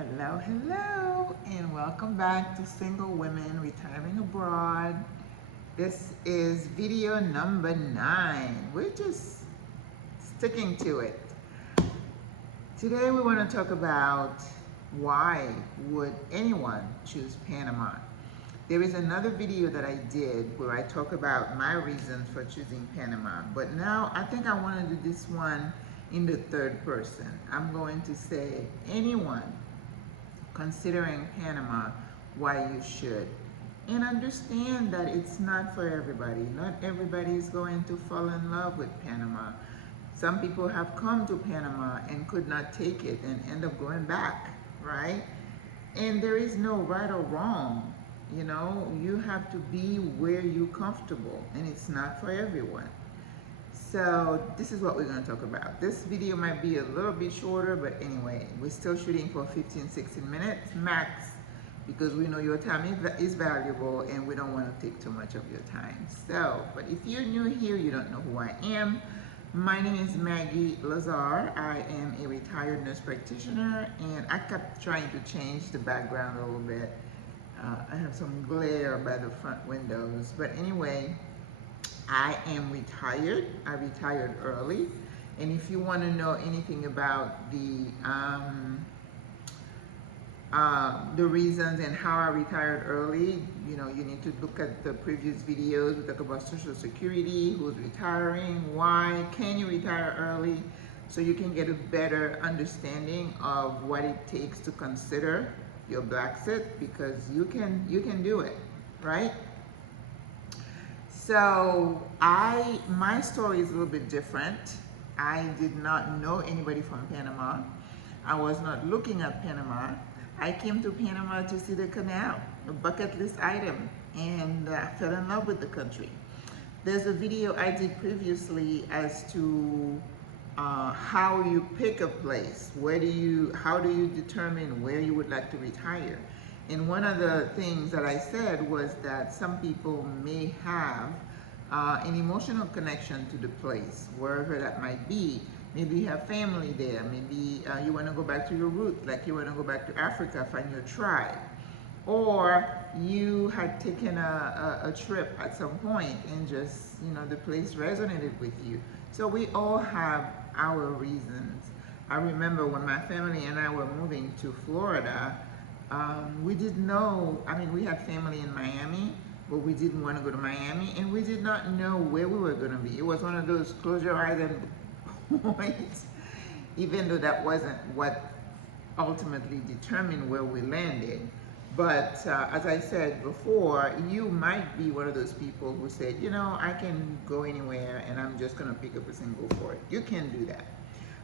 Hello, hello, and welcome back to Single Women Retiring Abroad. This is video number 9. We're just sticking to it. Today we want to talk about why would anyone choose Panama. There is another video that I did where I talk about my reasons for choosing Panama, but now I think I want to do this one in the third person. I'm going to say anyone considering Panama, why you should. And understand that it's not for everybody. Not everybody is going to fall in love with Panama. Some people have come to Panama and could not take it and end up going back, right? And there is no right or wrong. You know, you have to be where you're comfortable, and it's not for everyone. So this is what we're going to talk about. This video might be a little bit shorter, but anyway, we're still shooting for 15-16 minutes max, because we know your time is valuable and we don't want to take too much of your time. So, but if you're new here, you don't know who I am. My name is Maggie Lazar. I am a retired nurse practitioner, and I kept trying to change the background a little bit. I have some glare by the front windows, but anyway, I am retired. I retired early, and if you want to know anything about the reasons and how I retired early, you know, you need to look at the previous videos. We talk about Social Security, who's retiring, why can you retire early, so you can get a better understanding of what it takes to consider your Blaxit, because you can do it, right? So my story is a little bit different. I did not know anybody from Panama. I was not looking at Panama. I came to Panama to see the canal, a bucket list item, and I fell in love with the country. There's a video I did previously as to how you pick a place. How do you determine where you would like to retire? And one of the things that I said was that some people may have an emotional connection to the place, wherever that might be. Maybe you have family there. Maybe you want to go back to your roots, like you want to go back to Africa, find your tribe. Or you had taken a trip at some point and just, you know, the place resonated with you. So we all have our reasons. I remember when my family and I were moving to Florida, we didn't know, I mean, we had family in Miami, but we didn't want to go to Miami, and we did not know where we were going to be. It was one of those close your eyes and points, even though that wasn't what ultimately determined where we landed. But as I said before, you might be one of those people who said, you know, I can go anywhere and I'm just going to pick up a single for it. You can do that.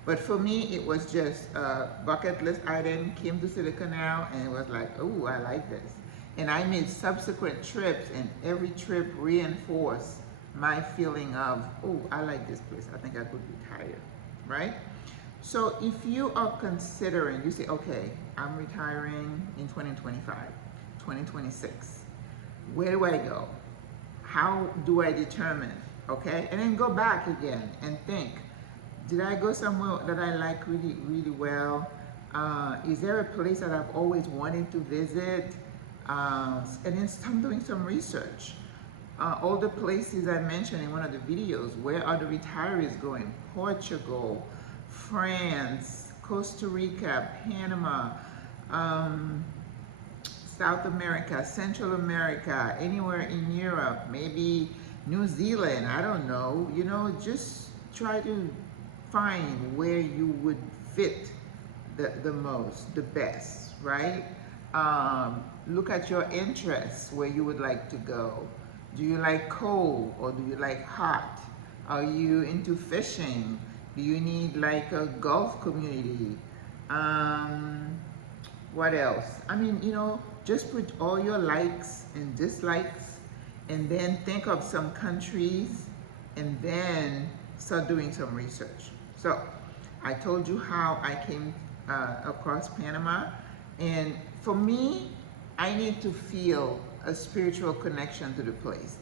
But for me, it was just a bucket list item, came to see the canal, and it was like, oh, I like this. And I made subsequent trips, and every trip reinforced my feeling of, oh, I like this place. I think I could retire, right? So if you are considering, you say, okay, I'm retiring in 2025, 2026. Where do I go? How do I determine, okay? And then go back again and think, did I go somewhere that I like really, really well? Is there a place that I've always wanted to visit? And then start doing some research. All the places I mentioned in one of the videos, where are the retirees going? Portugal, France, Costa Rica, Panama, South America, Central America, anywhere in Europe, maybe New Zealand, I don't know. You know, just try to find where you would fit the most, the best, right? Look at your interests, where you would like to go. Do you like cold or do you like hot? Are you into fishing? Do you need like a Gulf community? What else? I mean, you know, just put all your likes and dislikes, and then think of some countries, and then start doing some research. So I told you how I came across Panama, and for me, I need to feel a spiritual connection to the place.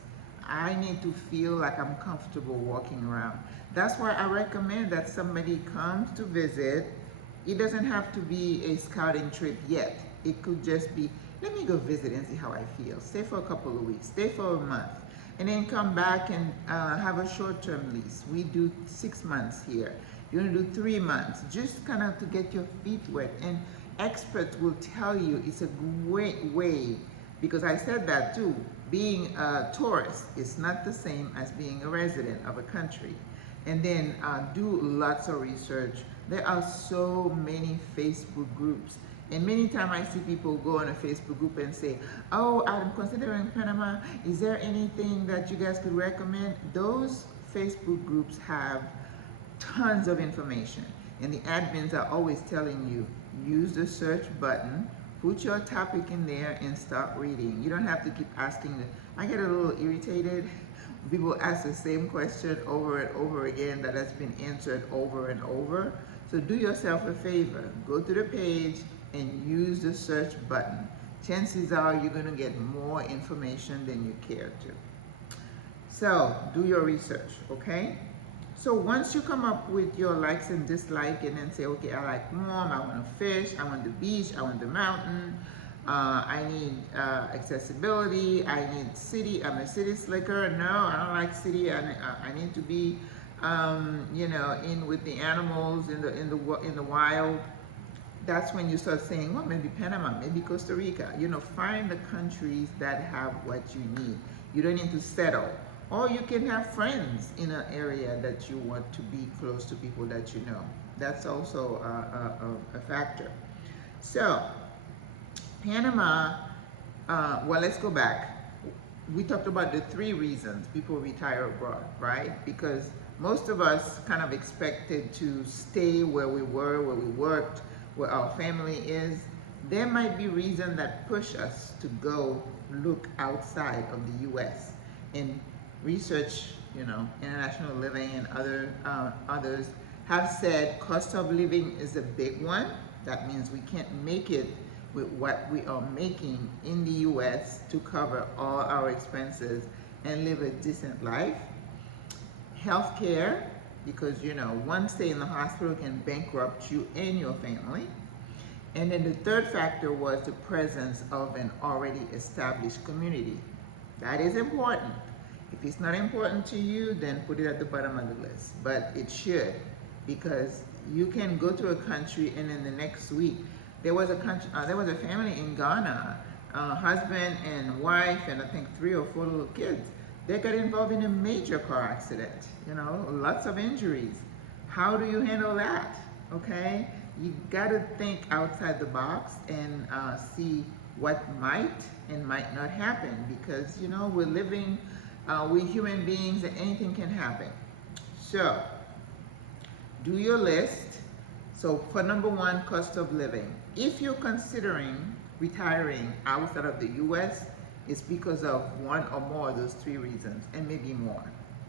I need to feel like I'm comfortable walking around. That's why I recommend that somebody comes to visit It doesn't have to be a scouting trip yet. It could just be, let me go visit and see how I feel. Stay for a couple of weeks, stay for a month, and then come back and have a short-term lease. We do 6 months here. You're gonna do 3 months, just kind of to get your feet wet. And experts will tell you it's a great way, because I said that too, being a tourist is not the same as being a resident of a country. And then do lots of research. There are so many Facebook groups. And many times I see people go on a Facebook group and say, oh, I'm considering Panama. Is there anything that you guys could recommend? Those Facebook groups have tons of information. And the admins are always telling you, use the search button, put your topic in there and start reading. You don't have to keep asking. I get a little irritated. People ask the same question over and over again that has been answered over and over. So do yourself a favor, go to the page and use the search button. Chances are you're gonna get more information than you care to. So do your research, okay? So once you come up with your likes and dislikes and then say, okay, I like warm, I want to fish, I want the beach, I want the mountain, I need accessibility, I need city, I'm a city slicker, no, I don't like city, I need to be, you know, in with the animals, in the wild. That's when you start saying, well, maybe Panama, maybe Costa Rica. You know, find the countries that have what you need. You don't need to settle. Or you can have friends in an area that you want to be close to people that you know. That's also a factor. So, Panama, well, let's go back. We talked about the 3 reasons people retire abroad, right? Because most of us kind of expected to stay where we were, where we worked, where our family is. There might be reasons that push us to go look outside of the U.S. and research, you know, international living and others have said cost of living is a big one. That means we can't make it with what we are making in the U.S. to cover all our expenses and live a decent life. Healthcare, because, you know, one stay in the hospital can bankrupt you and your family. And then the 3rd factor was the presence of an already established community. That is important. If it's not important to you, then put it at the bottom of the list. But it should, because you can go to a country and in the next week, there was a family in Ghana, husband and wife, and I think 3 or 4 little kids. They got involved in a major car accident, you know, lots of injuries. How do you handle that? Okay, you got to think outside the box and see what might and might not happen, because, you know, we're living, we're human beings and anything can happen. So do your list. So for number 1, cost of living. If you're considering retiring outside of the US, it's because of 1 or more of those 3 reasons, and maybe more.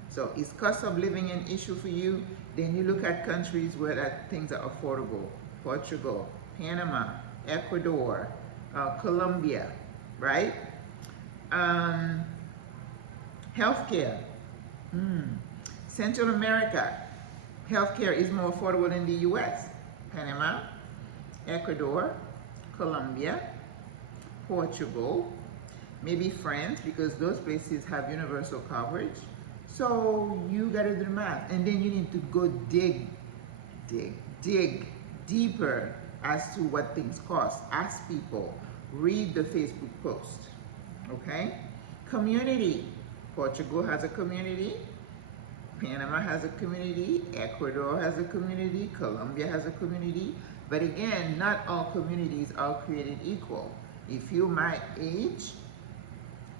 So is cost of living an issue for you? Then you look at countries where things are affordable. Portugal, Panama, Ecuador, Colombia, right? Healthcare. Central America, healthcare is more affordable than the US. Panama, Ecuador, Colombia, Portugal, maybe France, because those places have universal coverage. So you gotta do the math, and then you need to go dig deeper as to what things cost. Ask people, read the Facebook post, okay? Community. Portugal has a community, Panama has a community, Ecuador has a community, Colombia has a community, but again, not all communities are created equal. If you're my age,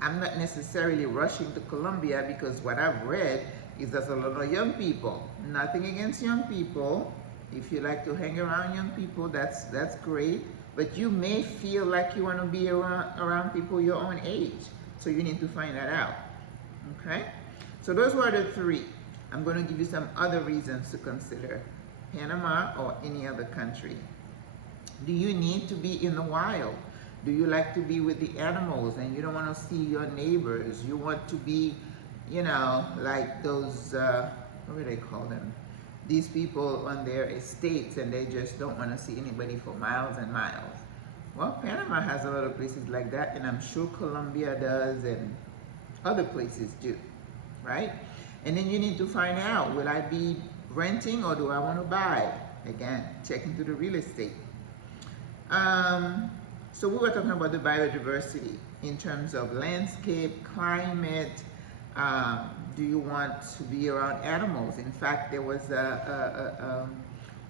I'm not necessarily rushing to Colombia, because what I've read is there's a lot of young people. Nothing against young people. If you like to hang around young people, that's great. But you may feel like you want to be around people your own age. So you need to find that out. Okay? So those were the 3. I'm going to give you some other reasons to consider Panama or any other country. Do you need to be in the wild? Do you like to be with the animals and you don't want to see your neighbors? You want to be, you know, like those, what do they call them? these people on their estates and they just don't want to see anybody for miles and miles. Well, Panama has a lot of places like that, and I'm sure Colombia does, and other places do, right? And then you need to find out, will I be renting or do I want to buy? Again, check into the real estate. So we were talking about the biodiversity in terms of landscape, climate. Do you want to be around animals? In fact, there was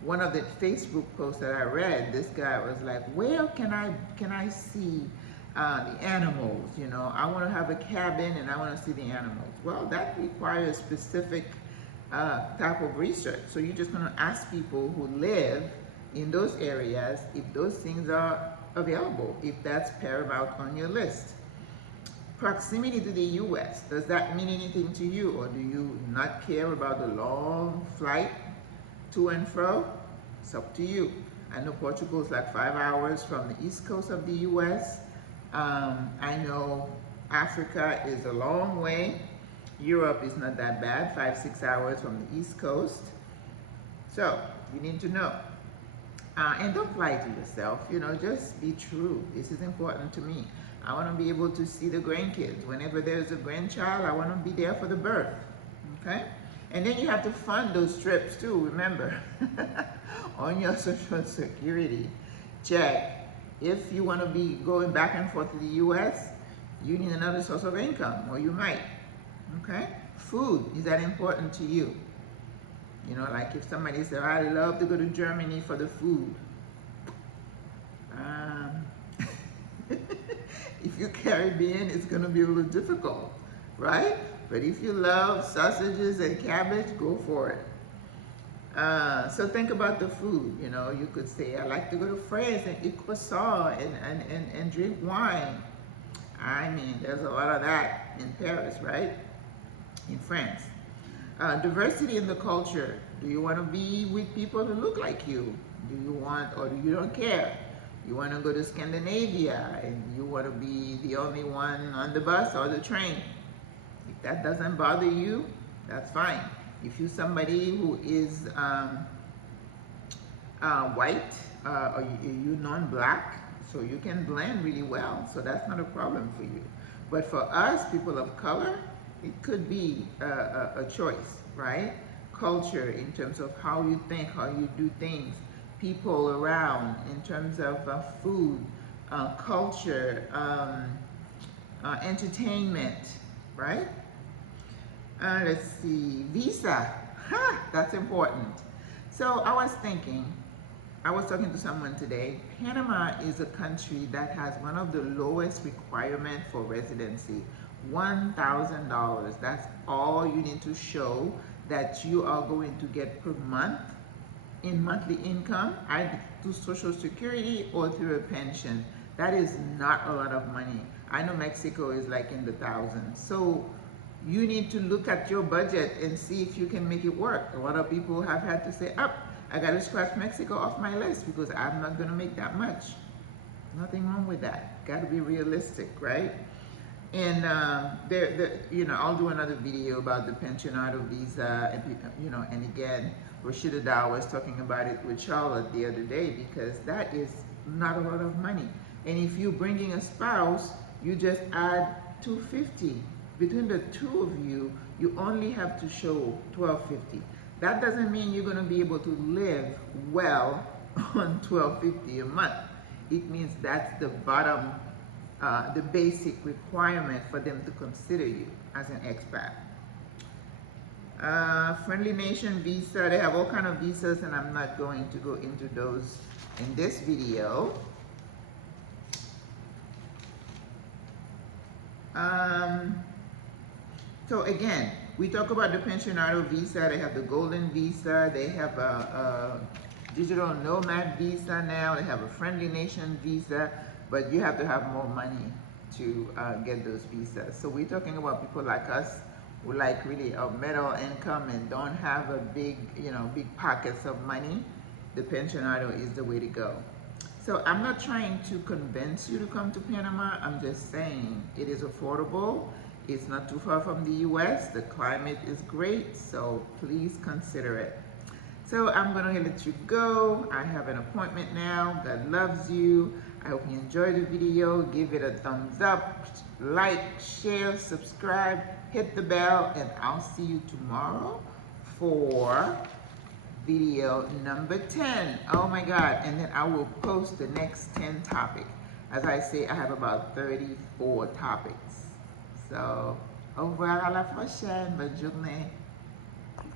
one of the Facebook posts that I read. This guy was like, where can I see the animals? You know, I want to have a cabin and I want to see the animals. Well, that requires specific type of research. So you're just going to ask people who live in those areas if those things are available, if that's paramount on your list. Proximity to the US, does that mean anything to you, or do you not care about the long flight to and fro? It's up to you. I know Portugal is like 5 hours from the east coast of the US. I know Africa is a long way. Europe is not that bad, 5-6 hours from the east coast. So you need to know. And don't lie to yourself, you know, just be true. This is important to me. I want to be able to see the grandkids. Whenever there's a grandchild, I want to be there for the birth, okay? And then you have to fund those trips too, remember. On your Social Security, check. If you want to be going back and forth to the US, you need another source of income, or you might, okay? Food, is that important to you? You know, like if somebody said, I love to go to Germany for the food. If you're Caribbean, it's going to be a little difficult, right? But if you love sausages and cabbage, go for it. So think about the food. You know, you could say, I like to go to France and eat croissant and drink wine. I mean, there's a lot of that in Paris, right? In France. Diversity in the culture. Do you want to be with people who look like you? Do you want, or do you don't care? You want to go to Scandinavia and you want to be the only one on the bus or the train. If that doesn't bother you, that's fine. If you're somebody who is white or you're non-black, so you can blend really well, so that's not a problem for you. But for us, people of color, it could be a choice, right? Culture in terms of how you think, how you do things, people around in terms of food, culture, entertainment, right? Let's see, visa, that's important. So I was thinking, I was talking to someone today, Panama is a country that has one of the lowest requirements for residency, $1,000. That's all you need to show that you are going to get per month in monthly income, either through Social Security or through a pension. That is not a lot of money. I know Mexico is like in the thousands. So you need to look at your budget and see if you can make it work. A lot of people have had to say, I got to scratch Mexico off my list because I'm not going to make that much. Nothing wrong with that. Got to be realistic, right? And you know, I'll do another video about the pensionado visa, and you know, and again, Rashida Dow was talking about it with Charlotte the other day, because that is not a lot of money. And if you're bringing a spouse, you just add $250. Between the two of you, you only have to show $1,250. That doesn't mean you're going to be able to live well on $1,250 a month. It means that's the bottom, the basic requirement for them to consider you as an expat. Friendly nation visa, they have all kind of visas, and I'm not going to go into those in this video. So again, we talk about the pensionado visa. They have the golden visa, they have a digital nomad visa now, they have a friendly nation visa, but you have to have more money to get those visas. So we're talking about people like us who like really a middle income and don't have a big, you know, big pockets of money. The pensionado is the way to go. So I'm not trying to convince you to come to Panama. I'm just saying it is affordable. It's not too far from the US. The climate is great, so please consider it. So I'm going to let you go. I have an appointment now. God loves you. I hope you enjoyed the video. Give it a thumbs up, like, share, subscribe, hit the bell, and I'll see you tomorrow for video number 10. Oh my God. And then I will post the next 10 topics. As I say, I have about 34 topics. So, au revoir, à la prochaine. Bonne journée.